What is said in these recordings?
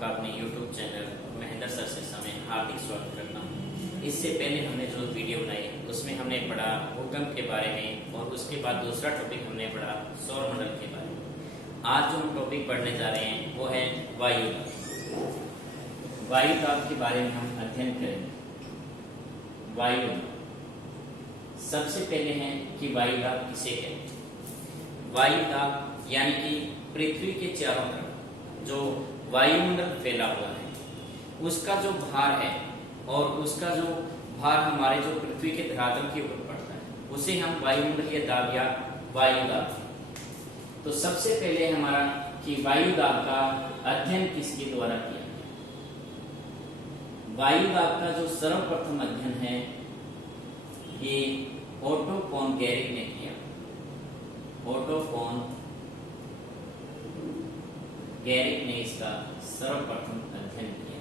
आपका अपने YouTube channel Mahendra sir से समय हार्दिक स्वागत करता हूँ। इससे पहले हमने जो वीडियो बनाई उसमें हमने पढ़ा भूकंप के बारे में और उसके बाद दूसरा टॉपिक हमने पढ़ा सौर मंडल के बारे में। आज जो हम टॉपिक पढ़ने जा रहे हैं वो है वायुदाब। वायुदाब के बारे में हम अध्ययन करेंगे। वायुदाब सबसे पहले है कि वायुदाब किसे कहते हैं। वायुदाब यानी कि पृथ्वी के चारों तरफ जो वायुमंडल फैला हुआ है उसका जो भार है और उसका जो भार हमारे जो पृथ्वी के धरातल के ऊपर पड़ता है उसे हम वायुमंडलीय दाब या वायुदाब। तो सबसे पहले हमारा कि वायुदाब का अध्ययन किसके द्वारा किया गया। वायुदाब का जो सर्वप्रथम अध्ययन है ये ओटो फोन गैरिक ने किया। ओटो फोन गैरिक ने इसका सर्वप्रथम अध्ययन किया।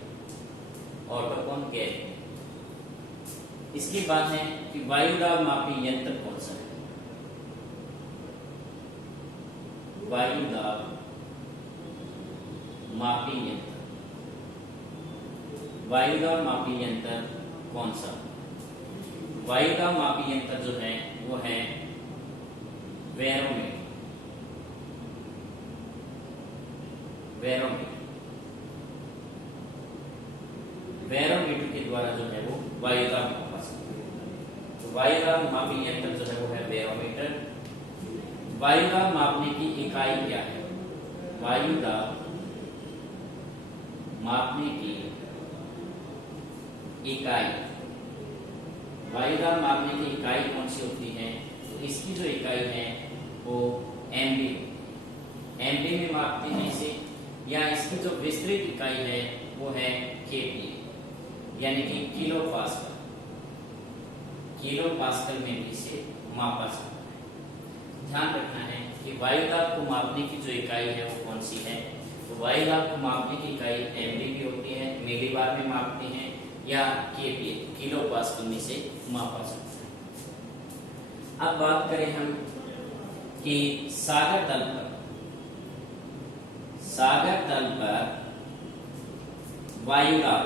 ओटो फोन गैरिक ने। इसके बाद है कि वायुदाब मापी यंत्र कौन सा है। वायुदाब मापी यंत्र, वायुदाब मापी यंत्र कौन सा। वायुदाब मापी यंत्र जो है वो है बैरोमीटर। बैरोमीटर के द्वारा जो है वो वायुदाब मापा सकते हैं। तो वायुदाब मापी यंत्र जो है वो है बैरोमीटर। वायुदाब मापने की इकाई क्या है। वायुदाब मापने की इकाई, वायुदाब मापने की इकाई कौन सी होती है। तो इसकी जो इकाई है वो एमबी, एमबी में मापते हैं इसे, या इसकी जो विस्तृत इकाई है वो है केपीए यानी कि किलो पास्कल। किलो पास्कल में भी इसे मापा सकता है। ध्यान रखना है कि वायुदाब को मापने की जो इकाई है वो कौन सी है। तो वायुदाब को मापने की इकाई एमबी भी होती है, मिलीबार में मापते हैं, या केपीए किलो पास्कल में से मापा सकते हैं। अब बात करें हम कि सागर तल पर, सागर तल पर वायुदाब,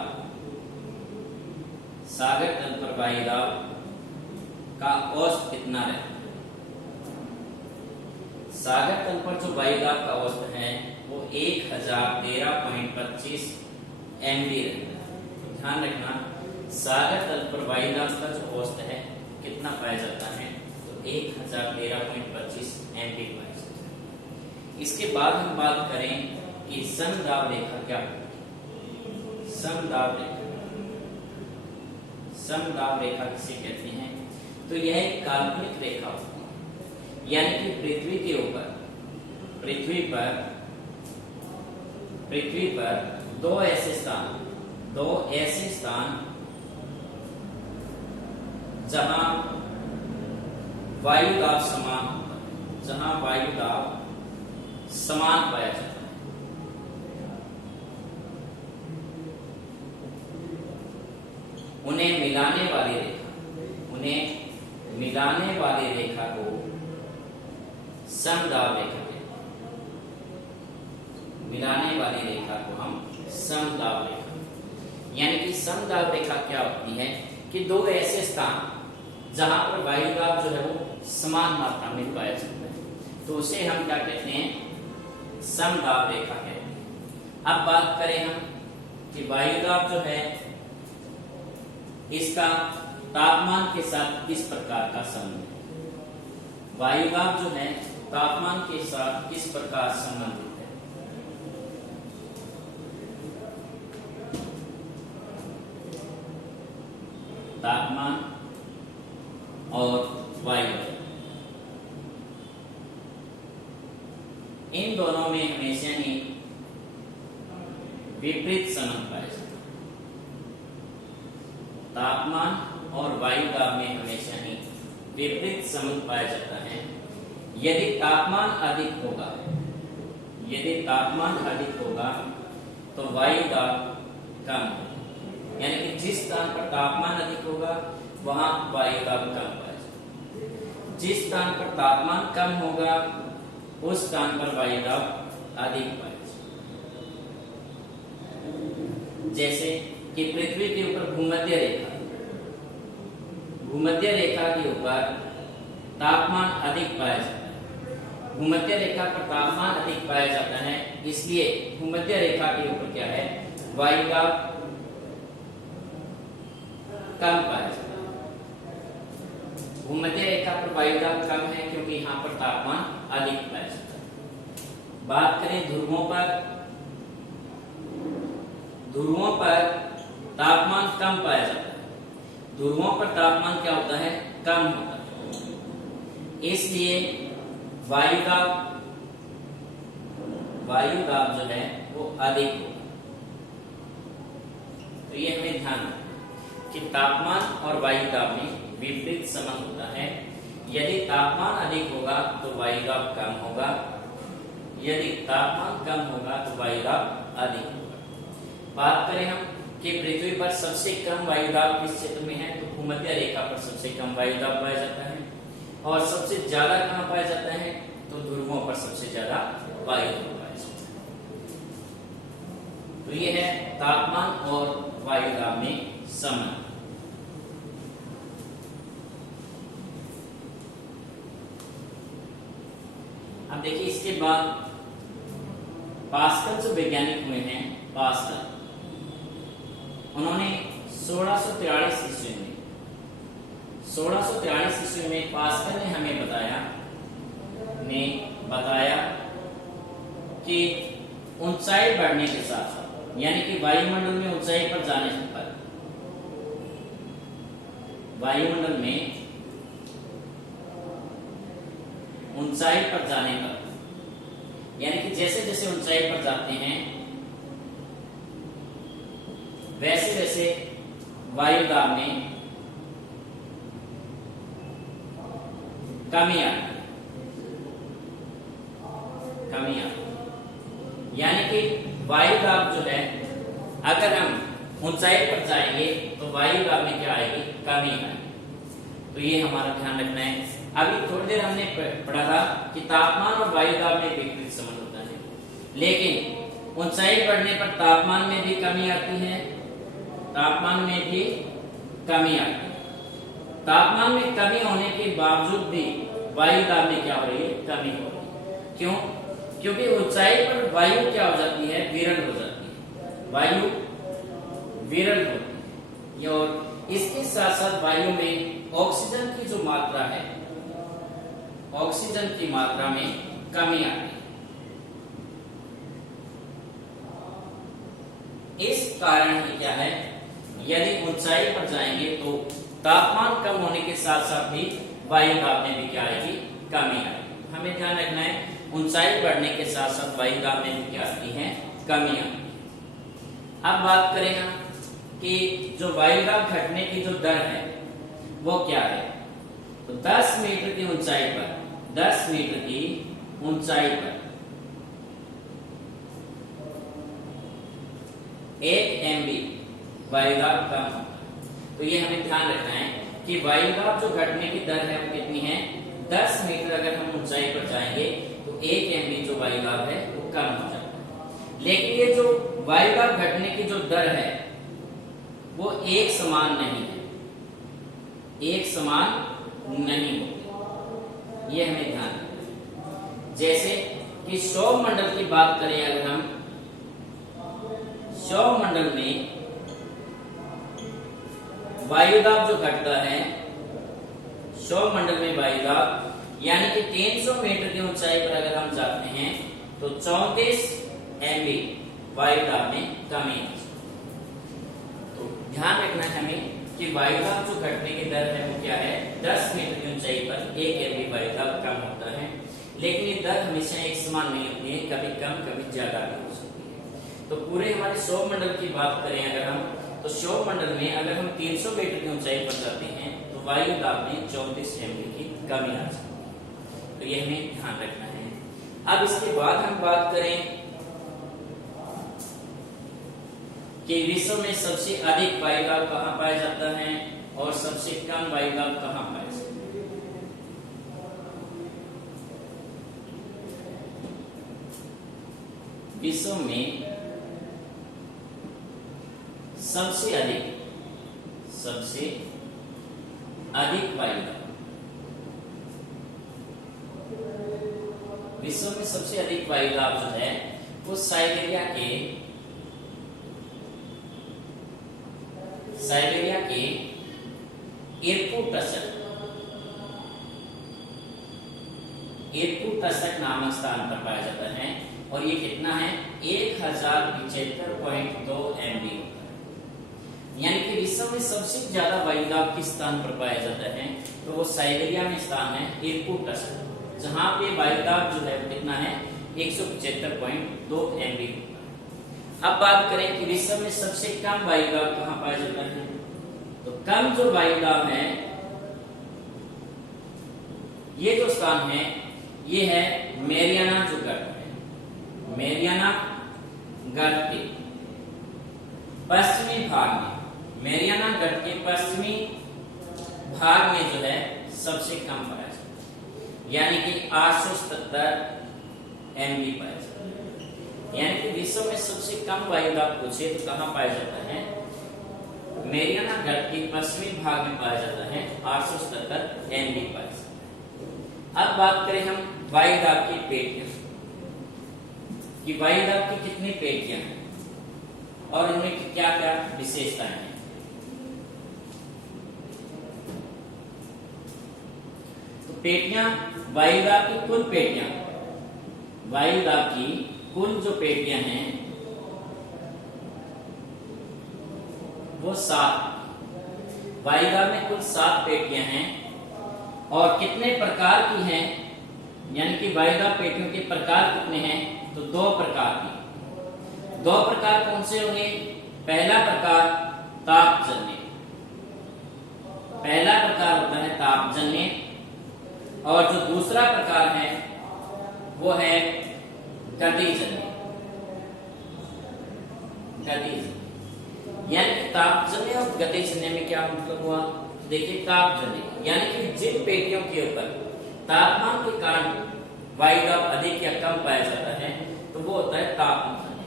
सागर तल पर वायुदाब का औसत कितना रहता है। सागर तल पर जो वायुदाब का औसत है वो 1013.25 एमडी रहता है। ध्यान रखना, सागर तल पर वायुदाब का जो औसत है कितना पाया जाता है, तो 1013.25 एमडी पाया जाता है। इसके बाद हम बात करें कि समदाब रेखा क्या है। समदाब रेखा, समदाब रेखा किसे कहते हैं। तो यह एक काल्पनिक रेखा होती है, यानी कि पृथ्वी के ऊपर, पृथ्वी पर दो ऐसे स्थान जहां वायुदाब समान होता है, जहां वायुदाब समान पाया जाता है। उन्हें मिलाने वाली रेखा को समदाब रेखा कहते हैं। मिलाने वाली रेखा को हम समदाब रेखा, यानी कि समदाब रेखा क्या होती है कि दो ऐसे स्थान जहां पर वायुदाब जो है वो समान मात्रा में पाया जाता है, तो उसे हम क्या कहते हैं, समदाब रेखा कहते हैं। अब बात करें हम कि वायुदाब जो है इसका तापमान के साथ किस प्रकार का संबंध है। वायुदाब जो है तापमान के साथ किस प्रकार संबंधित है। तापमान और वायुदाब, इन दोनों में हमेशा ही विपरीत संबंध पाया जाता है। तापमान और वायुदाब में हमेशा ही विपरीत संबंध पाया जाता है। यदि तापमान अधिक होगा, यदि तापमान अधिक होगा तो वायुदाब कम होगा, यानी कि जिस स्थान पर तापमान अधिक होगा वहां वायुदाब कम पाया जाएगा। जिस स्थान पर तापमान कम होगा उस स्थान पर वायुदाब अधिक पाया जाएगा। जैसे कि पृथ्वी के ऊपर भूमध्य रेखा के ऊपर तापमान अधिक पाया जाता है। भूमध्य रेखा पर तापमान अधिक पाया जाता है, इसलिए भूमध्य रेखा के ऊपर क्या है, वायुदाब कम पाया जाता है। भूमध्य रेखा पर वायुदाब कम है क्योंकि यहाँ पर तापमान अधिक पाया जाता है। बात करें ध्रुवों पर तापमान कम पाया जाता है। ध्रुवों पर तापमान क्या होता है, कम होता है, इसलिए वायुदाब जो है वो अधिक होगा। तो ये हमें ध्यान रखना कि तापमान और वायुदाब में विपरीत संबंध होता है। यदि तापमान अधिक होगा तो वायुदाब कम होगा, यदि तापमान कम होगा तो वायुदाब अधिक होगा। बात करें हम कि पृथ्वी पर सबसे कम वायुदाब किस क्षेत्र में है, तो भूमध्य रेखा पर सबसे कम वायुदाब पाया जाता है। और सबसे ज्यादा कहां पाया जाता है, तो ध्रुवों पर सबसे ज्यादा वायुदाब पाया जाता है। तो ये है तापमान और वायुदाब में संबंध। अब देखिए इसके बाद पास्कल जो वैज्ञानिक हुए हैं, पास्कल, उन्होंने 1643 ईस्वी में पास्कल ने हमें बताया कि ऊंचाई बढ़ने के साथ साथ, यानी कि वायुमंडल में ऊंचाई पर जाने पर, वायुमंडल में ऊंचाई पर जाने पर, यानी कि जैसे जैसे ऊंचाई पर जाते हैं वैसे वैसे वायुदाब में कमी आती, यानी कि वायुदाब जो है, अगर हम ऊंचाई पर जाएंगे तो वायुदाब में क्या आएगी, कमी आएगी। तो ये हमारा ध्यान रखना है। अभी थोड़ी देर हमने पढ़ा था कि तापमान और वायुदाब में विपरीत संबंध होता है, लेकिन ऊंचाई बढ़ने पर तापमान में भी कमी आती है, तापमान में कमी होने के बावजूद भी वायुदाब में क्या हो रही है, कमी हो रही है। क्यों? क्योंकि ऊंचाई पर वायु क्या हो जाती है, विरल हो जाती है, वायु विरल होती है। और इसके साथ साथ वायु में ऑक्सीजन की जो मात्रा है, ऑक्सीजन की मात्रा में कमी आती है। इस कारण ही क्या है, यदि ऊंचाई पर जाएंगे तो तापमान कम होने के साथ साथ भी वायुदाब में भी क्या आएगी, कमी आएगी। हमें ध्यान रखना है, ऊंचाई बढ़ने के साथ साथ वायुदाब में भी क्या आती है, कमी आती है। अब बात करें हम कि जो वायुदाब घटने की जो दर है वो क्या है, तो 10 मीटर की ऊंचाई पर 1 MB वायुदाब कम होता है। तो ये हमें ध्यान रखना है कि वायुदाब जो घटने की दर है वो कितनी है, 10 मीटर अगर हम ऊंचाई पर जाएंगे तो 1 MB जो वायुदाब है वो कम हो जाता है। लेकिन ये जो वायुदाब घटने की जो दर है वो एक समान नहीं है, होती, ये हमें ध्यान रखना है। जैसे कि सौरमंडल की बात करें, अगर हम सौरमंडल में वायुदाब जो घटता है, सौरमंडल में वायुदाब यानी कि 300 मीटर की ऊंचाई पर अगर हम जाते हैं तो 34 MB वायुदाब में कमी है। तो ध्यान रखना है हमें कि वायुदाब जो घटने की दर है वो क्या है, 10 मीटर की ऊंचाई पर 1 MB वायुदाब कम होता है। लेकिन ये दर हमेशा एक समान नहीं होती है, कभी कम कभी ज्यादा भी हो सकती है। तो पूरे हमारे सौरमंडल की बात करें अगर हम, तो सौरमंडल में अगर हम 300 मीटर की ऊंचाई पर जाते हैं तो वायुदाब में 34 MB की कमी आ सकती है। तो ये हमें ध्यान रखना है। अब इसके बाद हम बात करें कि विश्व में सबसे अधिक वायुदाब कहाँ पाया जाता है और सबसे कम वायुदाब कहाँ पाया जाता है। विश्व में सबसे अधिक वायुदाब, विश्व में सबसे अधिक वायुदाब जो है वो साइबेरिया के इरकुटस्क नामक स्थान पर पाया जाता है और ये कितना है 1075.2 MB, यानी कि विश्व में सबसे ज्यादा वायुदाब किस स्थान पर पाया जाता है तो वो साइबेरिया में स्थान है इरकुटस्क, जहां पे वायुदाब जो है वो कितना है 175.2 MB। अब बात करें कि विश्व में सबसे कम वायुदाब कहां पाया जाता है, तो कम जो वायुदाब है ये जो स्थान है ये है मैरियाना जो गर्त है, मैरियाना गर्त के पश्चिमी भाग में, मैरियाना गर्त के पश्चिमी भाग में जो है सबसे कम पाया जाता है, यानी कि 877 MB पाया जाता है। यानी कि विश्व में सबसे कम वायुदाब पूछे तो कहां पाया जाता है, मैरियाना गर्त के पश्चिमी भाग में पाया जाता है, 877 MB पाया जाता है। अब बात करें हम वायुदाब की पेटियां, कि वायुदाब की कितनी पेटियां हैं और उनमें क्या क्या विशेषताएं हैं। तो पेटियां, वायुदाब की कुल जो पेटियां हैं वो 7, वायुदाब में कुल 7 पेटियां हैं और कितने प्रकार की हैं, यानी कि वायुदाब पेटियों के प्रकार कितने हैं, तो 2 प्रकार की। 2 प्रकार कौन से होंगे, पहला प्रकार तापजन्य, पहला प्रकार होता है तापजन्य और जो दूसरा प्रकार है वो है गतिजन्य। यानी कि तापजन्य और गतिजन्य में क्या मतलब हुआ, देखिए तापजन्य यानी कि जिन पेटियों के ऊपर तापमान के कारण वायुदाब अधिक या कम पाया जाता है तो वो होता है तापजन्य।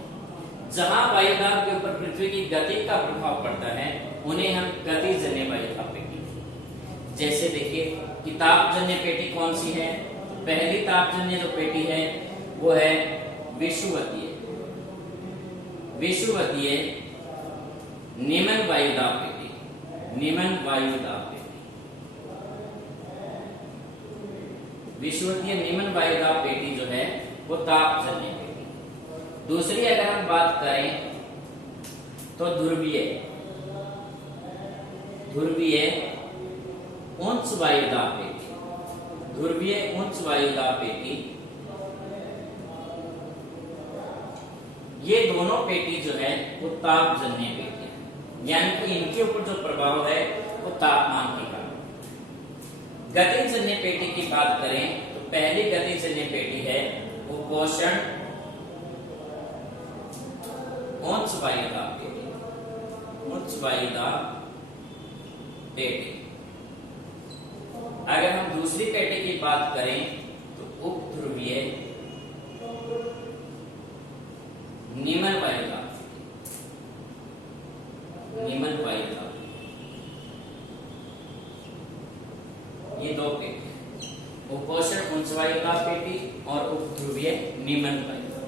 जहां वायुदाब के ऊपर पृथ्वी की गति का प्रभाव पड़ता है उन्हें हम गतिजन्य वायुदाब पेटी, जैसे देखिए कि तापजन्य पेटी कौन सी है, पहली तापजन्य जो पेटी है वो है विषुवतीय निम्न वायुदाब पेटी, विषुवतीय निम्न वायुदाब पेटी जो है वो तापजन्य पेटी। दूसरी अगर हम बात करें तो ध्रुवीय उच्च वायुदाब पेटी, ये दोनों पेटी जो है वो तापजन्य पेटी है, यानी कि इनके ऊपर जो प्रभाव है वो तापमान के कारण। गतिजन्य पेटी की बात करें तो पहली गतिजन्य पेटी है वो पोषण उच्च वायुदाब पेटी। अगर हम दूसरी पेटी की बात करें तो उपध्रुवीय निम्न वायुदाब, ये 2 पेटी, उपोषण उच्च वायुदाब पेटी और उपध्रुवीय निम्न वायुदाब।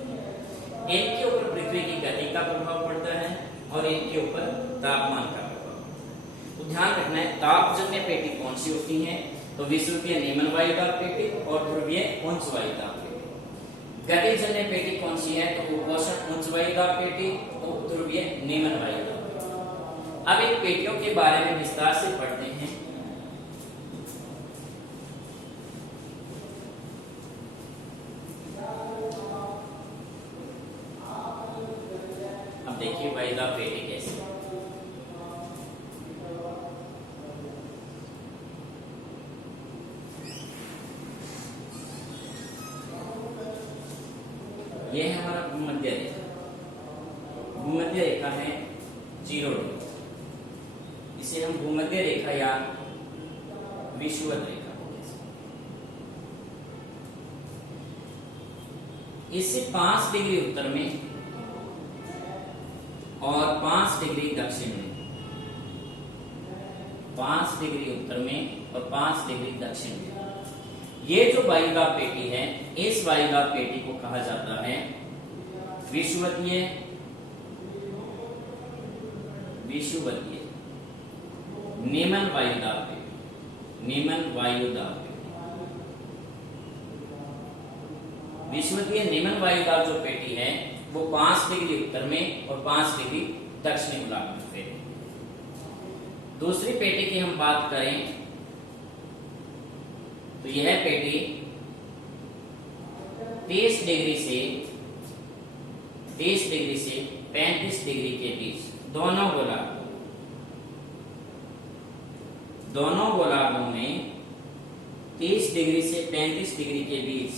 इनके ऊपर पृथ्वी की गति का प्रभाव पड़ता है और इनके ऊपर तापमान का प्रभाव। तो ध्यान रखना है तापजन्य पेटी कौन सी होती है, तो विषुवतीय निम्न वायुदाब पेटी और ध्रुवीय उच्च वायुदाब पेटी। गतिजन्य पेटी कौन सी है, तो उपोषण उच्च वायुदाब पेटी, उपध्रुवीय निम्न वायुदाब पेटी। अब इन पेटियों के बारे में विस्तार से पढ़ते हैं। अब देखिए वायुदाब पेटी कैसे, ये है हमारा भूमध्य रेखा। भूमध्य रेखा है 0 डिग्री, इसे हम भूमध्य रेखा या विषुवत रेखा बोलते हैं। इससे 5 डिग्री उत्तर में और 5 डिग्री दक्षिण में, 5 डिग्री उत्तर में और 5 डिग्री दक्षिण में। ये जो वायुदाब पेटी है, इस वायुदाब पेटी को कहा जाता है विषुवतीय नेमन वायुदाब पेटी, नेमन वायुदाब पेटी। विषुवतीय नेमन वायुदाब जो पेटी है वो 5 डिग्री उत्तर में और 5 डिग्री दक्षिणी गोलार्ध में स्थित है। दूसरी पेटी की हम बात करें तो यह पेटी 30 डिग्री से 35 डिग्री के बीच दोनों गोलार्धों में 30 डिग्री से 35 डिग्री के बीच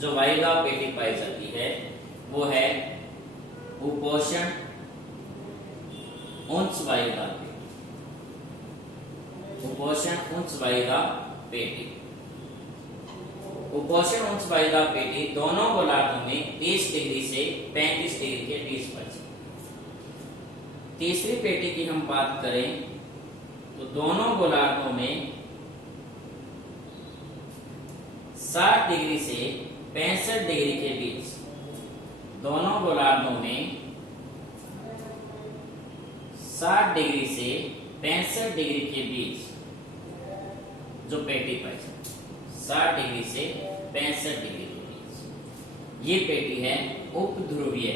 जो वायुदाब पेटी पाई जाती है वो है उपोष्ण उच्च वायुदाब पेटी। उपोष्ण उच्च वायुदाब पेटी, उपोष्ण उच्च वायुदाब पेटी दोनों गोलार्धों में 30 डिग्री से 35 डिग्री के बीच पाई जाती है। तीसरी पेटी की हम बात करें तो दोनों गोलार्धों में 60 डिग्री से 65 डिग्री के बीच, दोनों गोलार्धों में 60 डिग्री से 65 डिग्री के बीच जो पेटी पाई जाती है, 60 डिग्री से 65 डिग्री के बीच ये पेटी है उपध्रुवीय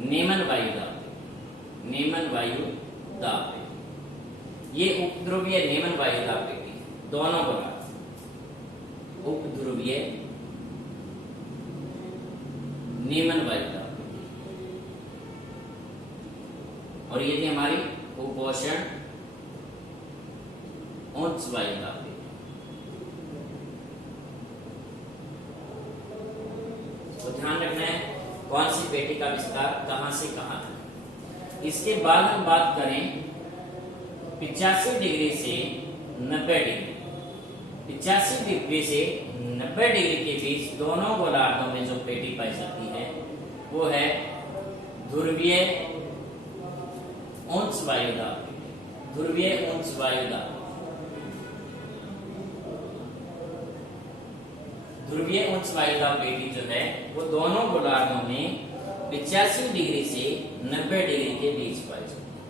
नेमन वायुदाब पेटी, नेमन वायुदाब पेटी। ये उपध्रुवीय नेमन वायुदाब पेटी दोनों गोलार्ध, उपध्रुवीय नेमन वायुदाब पेटी, और ये थी हमारी उपोष्ण उच्च वायुदाब पेटी। तो ध्यान रखना है कौन सी पेटी का विस्तार कहां से कहां तक। इसके बाद हम बात करें 85 डिग्री से 90 डिग्री, 85 डिग्री से 90 डिग्री के बीच दोनों गोलार्धों में जो पेटी पाई जाती है वो है ध्रुवीय उच्च वायुदाब पेटी, ध्रुवीय उच्च वायुदाब। ध्रुवीय उच्च वायुदाब पेटी जो है वो दोनों गोलार्धों में 85 डिग्री से 90 डिग्री के बीच पाई जाती है।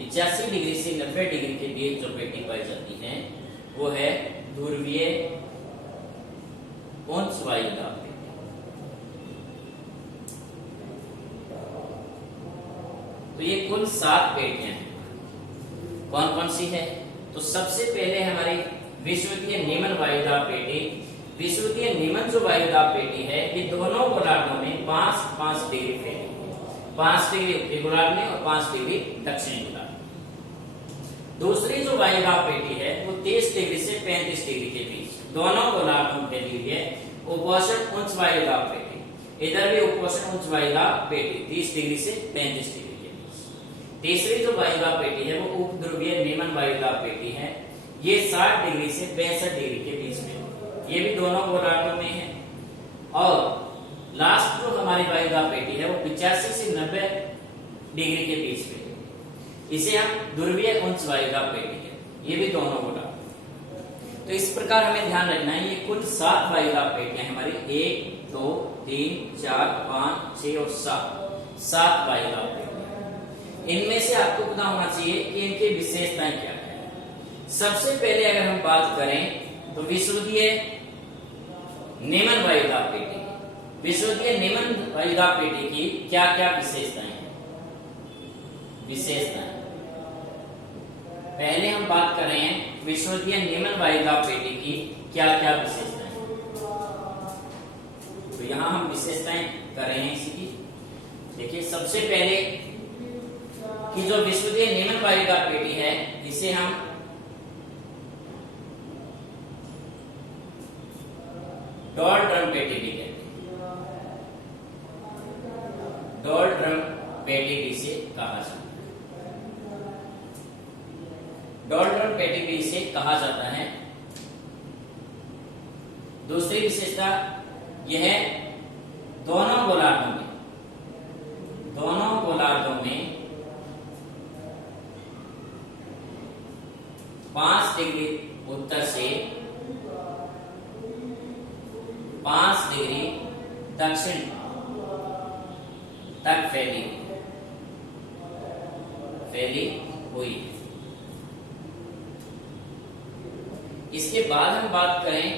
85 डिग्री से 90 डिग्री के बीच जो पेटी पाई जाती है वो है ध्रुवीय उच्च वायुदाब पेटी। तो ये कुल 7 पेटियां हैं। कौन कौन सी है? तो सबसे पहले हमारी विषुवतीय नेमन वायुदाब पेटी। विषुवतीय नेमन जो वायुदाब पेटी है ये दोनों गोलार्धों में 5-5 डिग्री फैली है, 5 डिग्री उत्तरी गोलार्ध में और 5 डिग्री दक्षिणी गोलार्ध में। दूसरी जो वायुदाब पेटी है वो 30 डिग्री से 35 डिग्री के बीच दोनों गोलार्धों में फैली हुई है, उपोष्ण उच्च वायुदाब पेटी। इधर भी उपोष्ण उच्च वायुदाब पेटी 30 डिग्री से 35 डिग्री के बीच। तीसरी जो वायुदाब पेटी है वो उपध्रुवीय नेमन वायुदाब पेटी है, ये 60 डिग्री से 65 डिग्री के बीच में, ये भी दोनों गोलार्धों में है। और लास्ट जो हमारी वायुदाब पेटी है वो 85 से 90 डिग्री के बीच में, इसे हम ध्रुवीय उच्च वायुदाब पेटी है, ये भी दोनों गोलार्ध। तो इस प्रकार हमें ध्यान रखना है ये कुल 7 वायुदाब पेटियां हमारी 1, 2, 3, 4, 5, 6 और 7 वायुदाब पेटियां। इनमें से आपको पता होना चाहिए कि इनकी विशेषताएं क्या है। सबसे पहले अगर हम बात करें तो विषुवतीय नेमन वायुदाब पेटी, विषुवतीय नेमन वायुदाब पेटी की क्या क्या विशेषताएं हैं? विशेषताएं पहले हम बात कर रहे हैं विषुवतीय नेमन वायुदाब पेटी की क्या क्या विशेषताएं। तो यहां हम विशेषताएं कर रहे हैं इसकी। देखिए सबसे पहले कि जो विषुवतीय नेमन वायुदाब पेटी है इसे हम डॉल ड्रम पेटी भी कहते हैं, डॉल ड्रम पेटी भी इसे कहा जाता है, डॉल ड्रम पेटी भी इसे कहा जाता है। दूसरी विशेषता यह दोनों गोलार्धों में 5 डिग्री उत्तर से 5 डिग्री दक्षिण तक फैली हुई। इसके बाद हम बात करें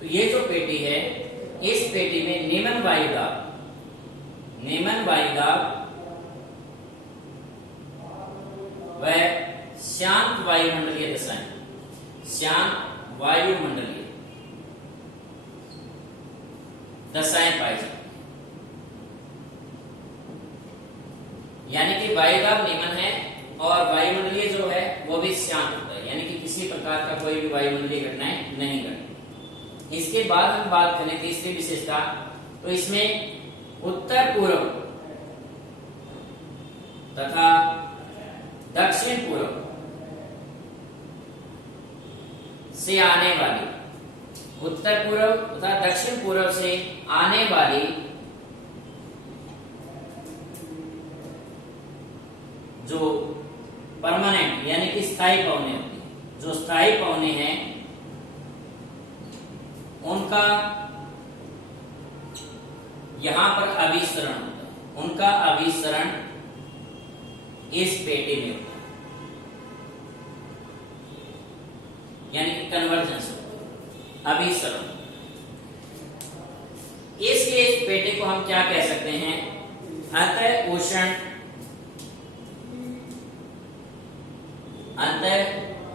तो ये जो पेटी है, इस पेटी में नेमन वायुदाब व शांत वायुमंडलीय दशाएं पाई जाती, यानी कि वायुदाब निम्न है और वायुमंडलीय जो है वो भी शांत होता है, यानी कि किसी प्रकार का कोई भी वायुमंडलीय घटनाएं नहीं घटती। इसके बाद हम बात करें तीसरी विशेषता, तो इसमें उत्तर पूर्व तथा दक्षिण पूर्व से आने वाली जो परमानेंट यानी कि स्थायी पवनें होती हैं, जो स्थायी पवनें हैं उनका यहां पर अभिसरण होता है, उनका अभिसरण इस पेटी में होता है, यानी कि कन्वर्जेंस होता है, अभिसरण। इसलिए इस पेटी को हम क्या कह सकते हैं? अंतः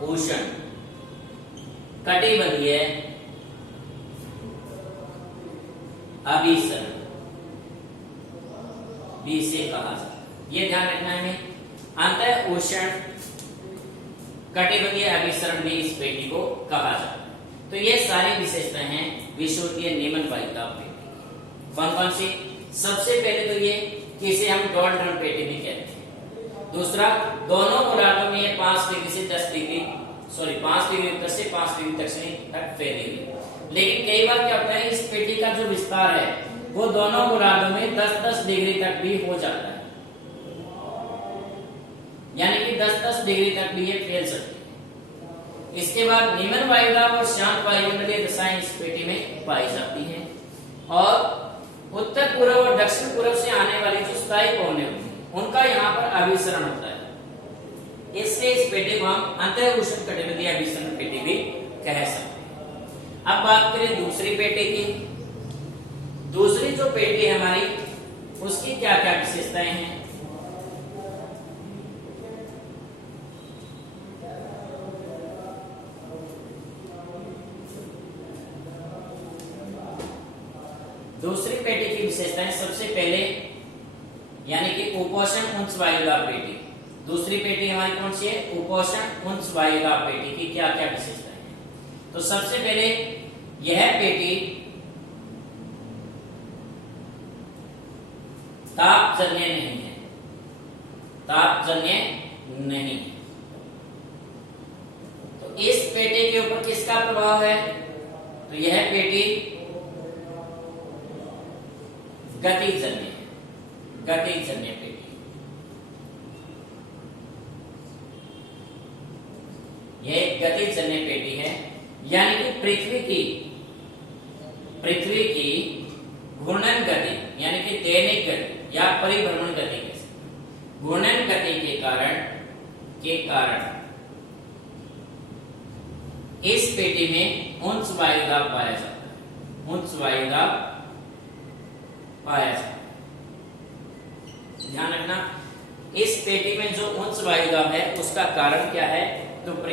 उष्ण कटिबंधीय अभिसरण बी से कहा जाता है। ये ध्यान रखना है हमें, अंतः उष्ण कटिबंधीय अभिसरण भी इस पेटी को कहा जाता है। तो ये सारी विशेषताएं हैं विषुवतीय नेमन वायुदाब पेटी। कौन सी? सबसे पहले तो ये कि इसे हम डॉल ड्रम पेटी भी कहते हैं। दूसरा, दोनों गोलार्धों में 5 डिग्री उत्तर से 5 डिग्री दक्षिण तक फैली हुई। लेकिन कई बार क्या होता है, इस पेटी का जो विस्तार है वो दोनों गोलार्धों में 10-10 डिग्री तक भी हो जाता है, यानी कि 10-10 डिग्री तक भी ये फैल सकती है। इसके बाद निम्न वायुदाब और शांत वायुमंडलीय दशाएं इस पेटी में पाई जाती हैं, और उत्तर पूर्व और दक्षिण पूर्व से आने वाली जो स्थायी पवनें होती हैं उनका यहाँ पर अभिसरण होता है। इससे इस पेटी को हम अंतः उष्ण कटिबंधीय अभिसरण पेटी भी कह सकते हैं। अब बात करें दूसरी पेटी की। दूसरी जो पेटी है हमारी, उसकी क्या क्या विशेषताएं हैं? दूसरी पेटी की विशेषताएं, सबसे पहले यानी कि उपोष्ण उच्च वायुदाब पेटी। दूसरी पेटी हमारी कौन सी है? उपोष्ण उच्च वायुदाब पेटी की क्या क्या विशेषताएं हैं? तो सबसे पहले यह पेटी तापजन्य नहीं है। तो इस पेटी के ऊपर किसका प्रभाव है? तो यह पेटी गतिजन्य पेटी। यह एक गतिजन्य पेटी है, यानी कि पृथ्वी की घूर्णन गति यानी कि दैनिक गति या परिभ्रमण गति के घूर्णन गति के कारण इस पेटी में उच्च वायुदाब पाया जाता है। ध्यान रखना, इस पेटी में जो उच्च वायुदाब है उसका कारण क्या है? तो